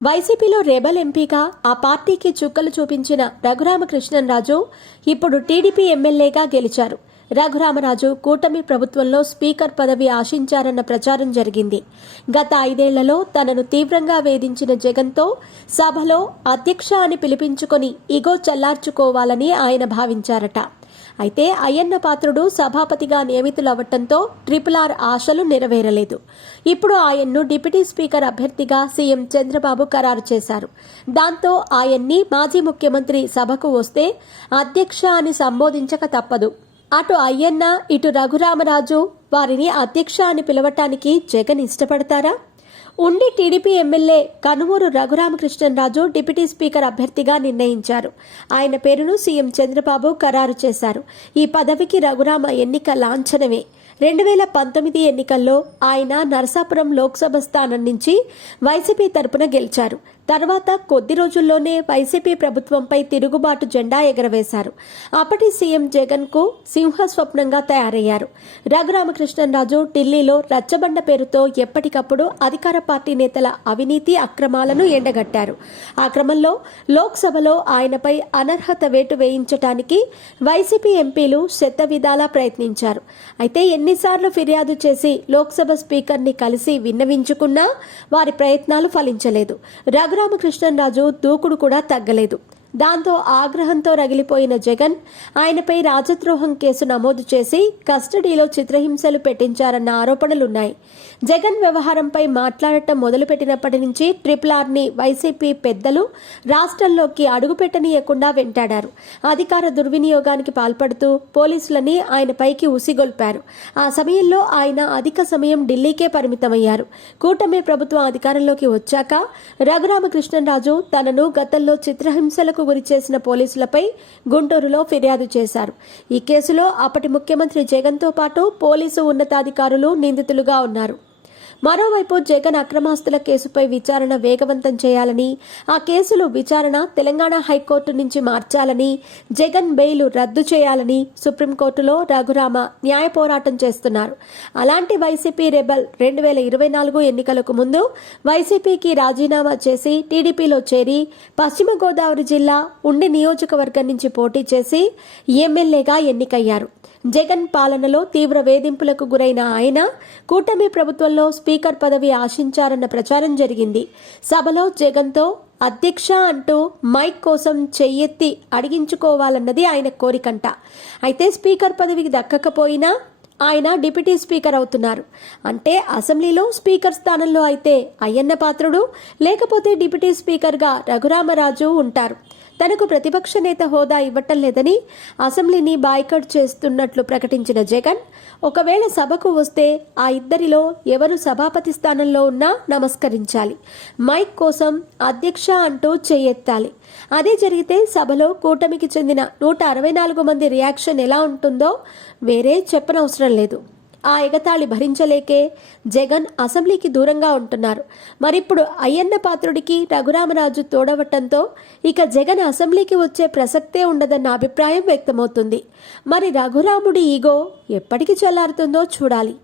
వైసీపీలో రెబల్ ఎంపీగా ఆ పార్టీకి చుక్కలు చూపించిన రఘురామకృష్ణంరాజు ఇప్పుడు టీడీపీ ఎమ్మెల్యేగా గెలిచారు. రఘురామరాజు కూటమి ప్రభుత్వంలో స్పీకర్ పదవి ఆశించారన్న ప్రచారం జరిగింది. గత 5 ఏళ్లలో తనను తీవ్రంగా వేధించిన జగన్తో సభలో అధ్యక్ష అని పిలిపించుకొని ఇగో చల్లార్చుకోవాలని ఆయన భావించారట. అయితే అయ్యన్న పాత్రుడు సభాపతిగా నియమితులవ్వటంతో RRR ఆశలు నెరవేరలేదు. ఇప్పుడు ఆయన్ను డిప్యూటీ స్పీకర్ అభ్యర్థిగా సీఎం చంద్రబాబు ఖరారు చేశారు. దాంతో ఆయన్ని మాజీ ముఖ్యమంత్రి సభకు వస్తే అధ్యక్ష అని సంబోధించక తప్పదు. అటు అయ్యన్న ఇటు రఘురామరాజు వారిని అధ్యక్ష అని పిలవటానికి జగన్ ఇష్టపడతారా? ఉండి TDP MLA Kanumuru Raghurama Krishnam Raju deputy speaker అభ్యర్థిగా నిర్ణయించారు. ఆయన పేరును సీఎం చంద్రబాబు ఖరారు చేశారు. ఈ పదవికి రఘురామ ఎన్నిక లాంఛనమే. 2019 ఎన్నికల్లో ఆయన నరసాపురం లోక్సభ స్థానం నుంచి వైసీపీ తరపున గెలిచారు. తర్వాత కొద్ది రోజుల్లోనే వైసీపీ ప్రభుత్వంపై తిరుగుబాటు జెండా ఎగరవేశారు. అప్పటి సీఎం జగన్ కు సింహస్వప్నంగా తయారయ్యారు. రఘురామకృష్ణంరాజు ఢిల్లీలో రచ్చబండ పేరుతో ఎప్పటికప్పుడు అధికార పార్టీ నేతల అవినీతి అక్రమాలను ఎండగట్టారు. ఆ క్రమంలో లోక్సభలో ఆయనపై అనర్హత వేటు వేయించడానికి వైసీపీ ఎంపీలు శతవిధాలా ప్రయత్నించారు. అయితే ఎన్నిసార్లు ఫిర్యాదు చేసి లోక్సభ స్పీకర్ని కలిసి విన్నవించుకున్నా వారి ప్రయత్నాలు ఫలించలేదు. రఘురామకృష్ణంరాజు దూకుడు కూడా తగ్గలేదు. దాంతో ఆగ్రహంతో రగిలిపోయిన జగన్ ఆయనపై రాజద్రోహం కేసు నమోదు చేసి కస్టడీలో చిత్రహింసలు పెట్టించారన్న ఆరోపణలున్నాయి. జగన్ వ్యవహారంపై మాట్లాడటం మొదలుపెట్టినప్పటి నుంచి RRRని వైసీపీ పెద్దలు రాష్ట్రంలోకి అడుగుపెట్టనీయకుండా వెంటాడారు. అధికార దుర్వినియోగానికి పాల్పడుతూ పోలీసులని ఆయనపైకి ఉసిగొల్పారు. ఆ సమయంలో ఆయన అధిక సమయం ఢిల్లీకే పరిమితమయ్యారు. కూటమి ప్రభుత్వం అధికారంలోకి వచ్చాక రఘురామకృష్ణంరాజు తనను గతంలో చిత్రహింసలకు గురి చేసిన పోలీసులపై గుంటూరులో ఫిర్యాదు చేశారు. ఈ కేసులో అప్పటి ముఖ్యమంత్రి జగన్తో పాటు పోలీసు ఉన్నతాధికారులు నిందితులుగా ఉన్నారు. మరోవైపు జగన్ అక్రమాస్తుల కేసుపై విచారణ వేగవంతం చేయాలని, ఆ కేసులు విచారణ తెలంగాణ హైకోర్టు నుంచి మార్చాలని, జగన్ బెయిల్ రద్దు చేయాలని సుప్రీంకోర్టులో రఘురామ న్యాయ పోరాటం చేస్తున్నారు. అలాంటి వైసీపీ రెబల్ 2024 ఎన్నికలకు ముందు వైసీపీకి రాజీనామా చేసి టీడీపీలో చేరి పశ్చిమ గోదావరి జిల్లా ఉండి నియోజకవర్గం నుంచి పోటీ చేసి ఎమ్మెల్యేగా ఎన్నికయ్యారు. జగన్ పాలనలో తీవ్ర వేధింపులకు గురైన ఆయన కూటమి ప్రభుత్వంలో స్పీకర్ పదవి ఆశించారన్న ప్రచారం జరిగింది. సభలో జగన్తో అధ్యక్ష అంటూ మైక్ కోసం చెయ్యెత్తి అడిగించుకోవాలన్నది ఆయన కోరికంట. అయితే స్పీకర్ పదవికి దక్కకపోయినా ఆయన డిప్యూటీ స్పీకర్ అవుతున్నారు. అంటే అసెంబ్లీలో స్పీకర్ స్థానంలో అయితే అయ్యన్న పాత్రుడు, లేకపోతే డిప్యూటీ స్పీకర్గా రఘురామరాజు ఉంటారు. తనకు ప్రతిపక్ష నేత హోదా ఇవ్వటం లేదని అసెంబ్లీని బాయ్కట్ చేస్తున్నట్లు ప్రకటించిన జగన్ ఒకవేళ సభకు వస్తే ఆ ఇద్దరిలో ఎవరు సభాపతి స్థానంలో ఉన్నా నమస్కరించాలి, మైక్ కోసం అధ్యక్ష అంటూ చెయ్యెత్తాలి. అదే జరిగితే సభలో కూటమికి చెందిన 164 మంది రియాక్షన్ ఎలా ఉంటుందో వేరే చెప్పనవసరం లేదు. ఆ ఎగతాళి భరించలేకే జగన్ అసెంబ్లీకి దూరంగా ఉంటున్నారు. మరిప్పుడు అయ్యన్న పాత్రుడికి రఘురామరాజు తోడవటంతో ఇక జగన్ అసెంబ్లీకి వచ్చే ప్రసక్తే ఉండదన్న అభిప్రాయం వ్యక్తమవుతుంది. మరి రఘురాముడి ఈగో ఎప్పటికి చల్లారుతుందో చూడాలి.